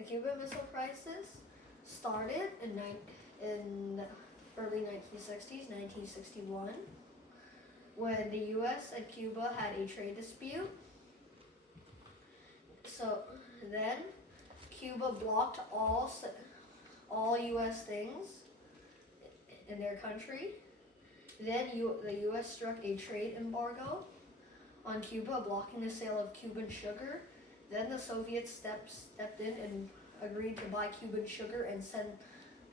The Cuban Missile Crisis started in early 1960s, 1961, when the U.S. and Cuba had a trade dispute. So then Cuba blocked all U.S. things in their country. Then the U.S. struck a trade embargo on Cuba, blocking the sale of Cuban sugar. Then the Soviets stepped in and agreed to buy Cuban sugar and send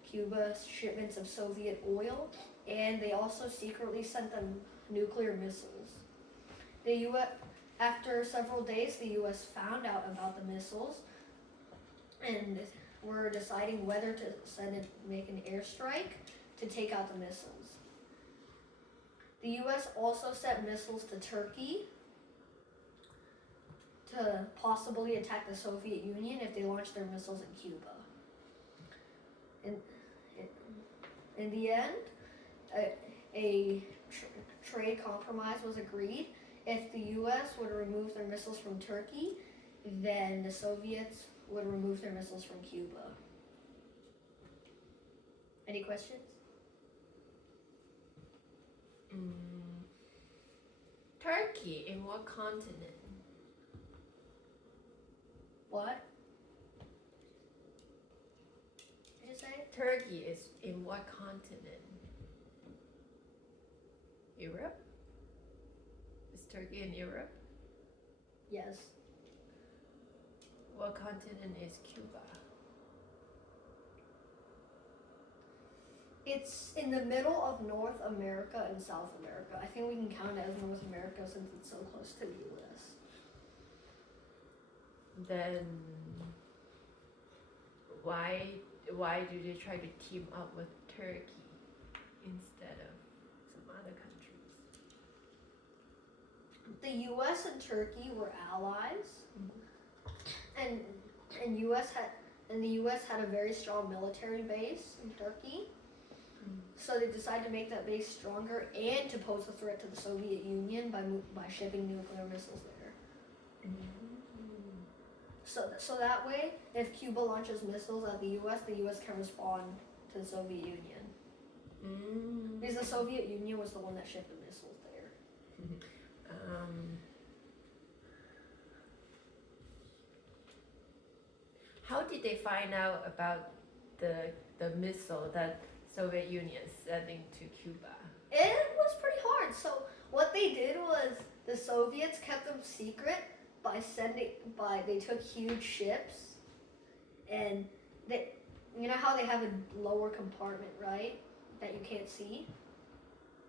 Cuba shipments of Soviet oil. And they also secretly sent them nuclear missiles. After several days, the U.S. found out about the missiles and were deciding whether to make an airstrike to take out the missiles. The U.S. also sent missiles to Turkey to possibly attack the Soviet Union if they launched their missiles in Cuba. In the end, a trade compromise was agreed. If the U.S. would remove their missiles from Turkey, then the Soviets would remove their missiles from Cuba. Any questions? Turkey, in what continent? What? Did you say? Turkey is in what continent? Europe? Is Turkey in Europe? Yes. What continent is Cuba? It's in the middle of North America and South America. I think we can count it as North America since it's so close to the U.S. Then why do they try to team up with Turkey instead of some other countries? The U.S. and Turkey were allies, Mm-hmm. and the U.S. had a very strong military base in Turkey. So they decided to make that base stronger and to pose a threat to the Soviet Union by shipping nuclear missiles there. Mm-hmm. So that way, if Cuba launches missiles at the U.S. can respond to the Soviet Union. Mm-hmm. Because the Soviet Union was the one that shipped the missiles there. How did they find out about the missile that Soviet Union is sending to Cuba? It was pretty hard. So what they did was the Soviets kept them secret they took huge ships, and you know how they have a lower compartment, right, that you can't see?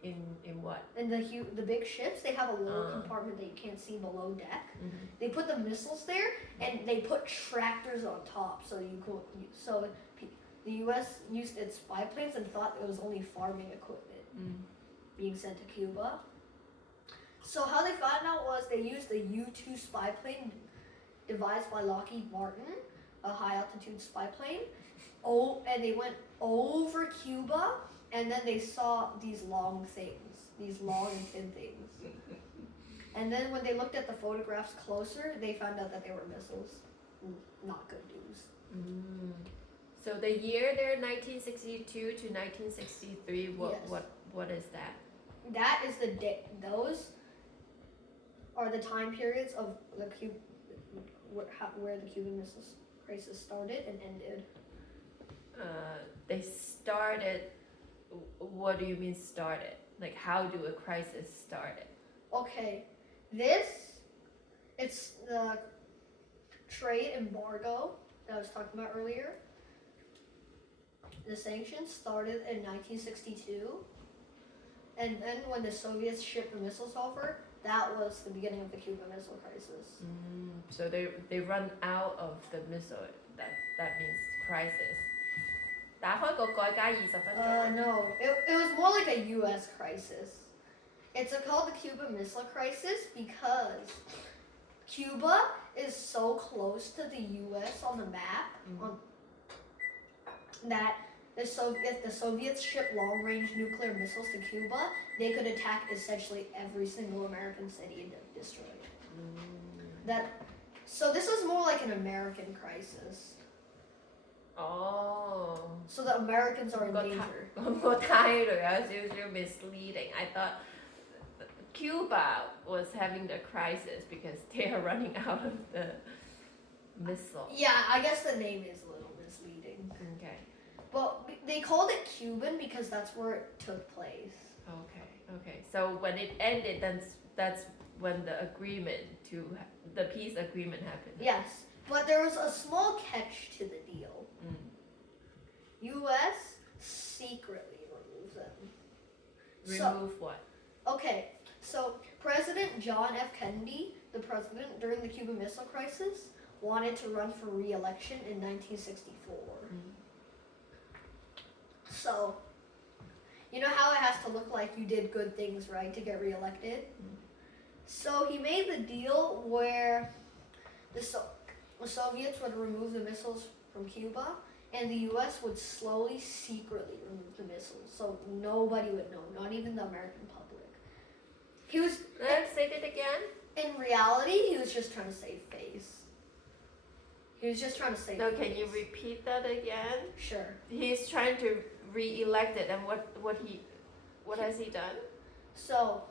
In what? In the big ships, they have a lower compartment that you can't see below deck. Mm-hmm. They put the missiles there, and they put tractors on top, so the U.S. used its spy planes and thought it was only farming equipment being sent to Cuba. So how they found out was they used a U-2 spy plane devised by Lockheed Martin, a high-altitude spy plane. And they went over Cuba, and then they saw these long and thin things. And then when they looked at the photographs closer, they found out that they were missiles. Not good news. Mm. So the year there, 1962 to 1963. What is that? That is those are the time periods of where the Cuban Missile Crisis started and ended. They started. What do you mean started? Like, how do a crisis start? Okay, it's the trade embargo that I was talking about earlier. The sanctions started in 1962, and then when the Soviets shipped the missiles over, that was the beginning of the Cuban Missile Crisis. So they run out of the missile. That means crisis. 打開個蓋加20分鐘。No, it was more like a U.S. crisis. It's called the Cuban Missile Crisis because Cuba is so close to the U.S. on the map that if the Soviets shipped long-range nuclear missiles to Cuba, they could attack essentially every single American city and destroy it. So this was more like an American crisis. Oh. So the Americans are in 個 danger. 個態度有少少 misleading. I thought Cuba was having the crisis because they are running out of the missile. Yeah, I guess the name is a little misleading. Okay. But they called it Cuban because that's where it took place. Okay. So when it ended, that's when the peace agreement happened. Yes, but there was a small catch to the deal. U.S. secretly removed them. Remove what? Okay, so President John F. Kennedy, the president during the Cuban Missile Crisis, wanted to run for re-election in 1964. So, you know how it has to look like you did good things, right, to get re-elected? So he made the deal where the Soviets would remove the missiles from Cuba, and the U.S. would slowly, secretly remove the missiles, so nobody would know, not even the American public. Let's say it again. In reality, he was just trying to save face. He was just trying to save No, face. can you repeat that again? Sure. He's trying to re-elect it, and what has he done? So